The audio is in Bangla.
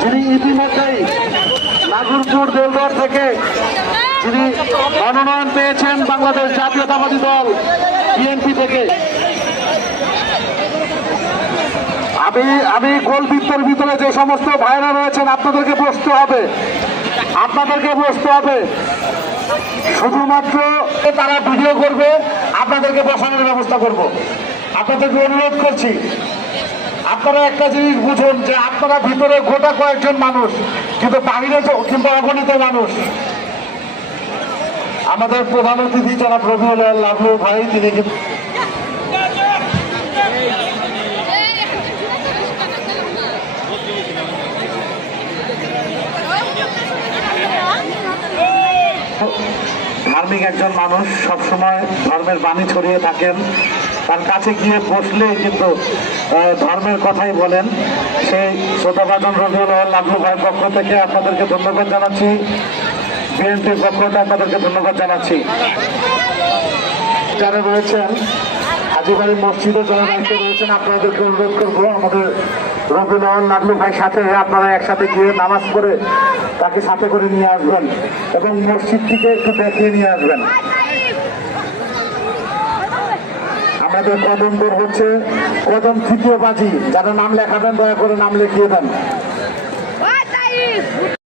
যিনি ইতিমধ্যেই নাগরপুর দেলদুয়ার থেকে যিনি মনোনয়ন পেয়েছেন বাংলাদেশ জাতীয়তাবাদী দল বিএনপি থেকে। আমি গোলবৃত্তের ভিতরে যে সমস্ত ভাইরা রয়েছেন আপনাদেরকে বসতে হবে, শুধুমাত্র তারা ভিডিও করবে, আপনাদেরকে বসানোর ব্যবস্থা করব। আপনাদেরকে অনুরোধ করছি, আপনারা একটা জিনিস বুঝুন যে আপনারা ভিতরে গোটা কয়েকজন মানুষ, কিন্তু বাহিরে কিন্তু অগণিত মানুষ। আমাদের প্রধান অতিথি যারা রবিউল লাভলু ভাই, তিনি কিন্তু ধার্মিক একজন মানুষ, সবসময় ধর্মের বাণী ছড়িয়ে থাকেন। তার কাছে গিয়ে বসলে কিন্তু ধর্মের কথাই বলেন। সেই শ্রোতাভাজন রবিউল লাভলু ভাইয়ের পক্ষ থেকে আপনাদেরকে ধন্যবাদ জানাচ্ছি, বিএনপির পক্ষ থেকে আপনাদেরকে ধন্যবাদ জানাচ্ছি। যারা রয়েছেন হাজীবাড়ি মসজিদে যারা দায়িত্বে রয়েছেন, আপনাদেরকে অনুরোধ করবো আমাদের রবিউল লাভলু ভাই সাথে আপনারা একসাথে গিয়ে নামাজ পড়ে তাকে সাথে করে নিয়ে আসবেন এবং মসজিদটিকে একটু দেখিয়ে নিয়ে আসবেন। আমাদের কদম দূর হচ্ছে, কদম তৃতীয় বাজি, যারা নাম লেখাবেন দয়া করে নাম লিখিয়ে দেন।